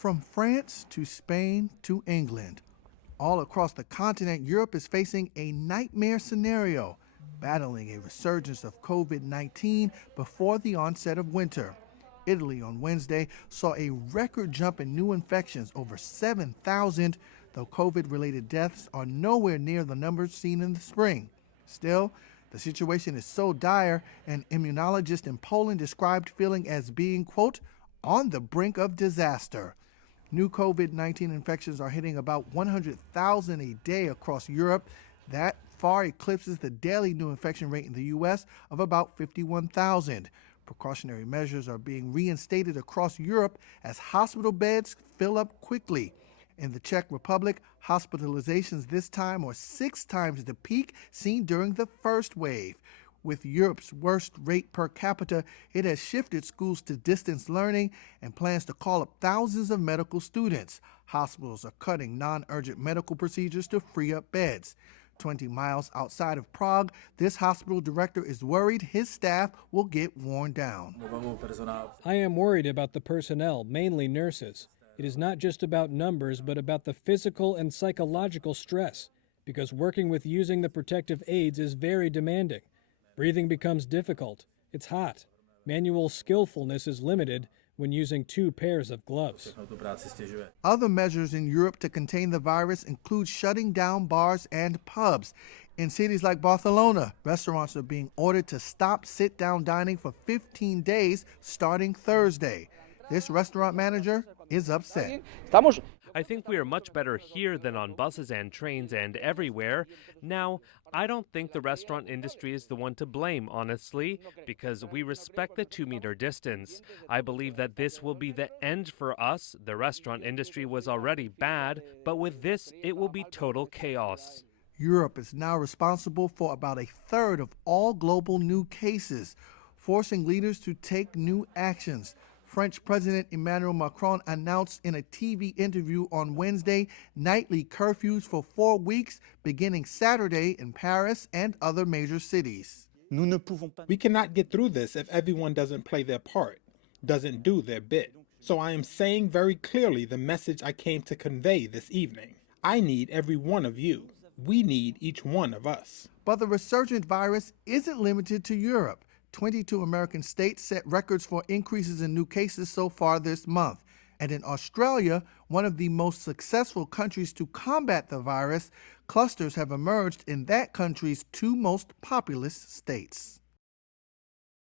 From France to Spain to England, all across the continent, Europe is facing a nightmare scenario, battling a resurgence of COVID-19 before the onset of winter. Italy on Wednesday saw a record jump in new infections, over 7,000, though COVID-related deaths are nowhere near the numbers seen in the spring. Still, the situation is so dire, an immunologist in Poland described feeling as being, quote, on the brink of disaster. New COVID-19 infections are hitting about 100,000 a day across Europe. That far eclipses the daily new infection rate in the U.S. of about 51,000. Precautionary measures are being reinstated across Europe as hospital beds fill up quickly. In the Czech Republic, hospitalizations this time are 6 times the peak seen during the first wave. With Europe's worst rate per capita, it has shifted schools to distance learning and plans to call up thousands of medical students. Hospitals are cutting non-urgent medical procedures to free up beds. 20 miles outside of Prague, this hospital director is worried his staff will get worn down. I am worried about the personnel, mainly nurses. It is not just about numbers, but about the physical and psychological stress, because working with using the protective aids is very demanding. Breathing becomes difficult. It's hot. Manual skillfulness is limited when using 2 pairs of gloves. Other measures in Europe to contain the virus include shutting down bars and pubs. In cities like Barcelona, restaurants are being ordered to stop sit-down dining for 15 days starting Thursday. This restaurant manager is upset. I think we are much better here than on buses and trains and everywhere. Now, I don't think the restaurant industry is the one to blame, honestly, because we respect the 2-meter distance. I believe that this will be the end for us. The restaurant industry was already bad, but with this, it will be total chaos. Europe is now responsible for about a third of all global new cases, forcing leaders to take new actions. French President Emmanuel Macron announced in a TV interview on Wednesday nightly curfews for 4 weeks beginning Saturday in Paris and other major cities. We cannot get through this if everyone doesn't play their part, doesn't do their bit. So I am saying very clearly the message I came to convey this evening. I need every one of you. We need each one of us. But the resurgent virus isn't limited to Europe. 22 American states set records for increases in new cases so far this month. And in Australia, one of the most successful countries to combat the virus, clusters have emerged in that country's 2 most populous states.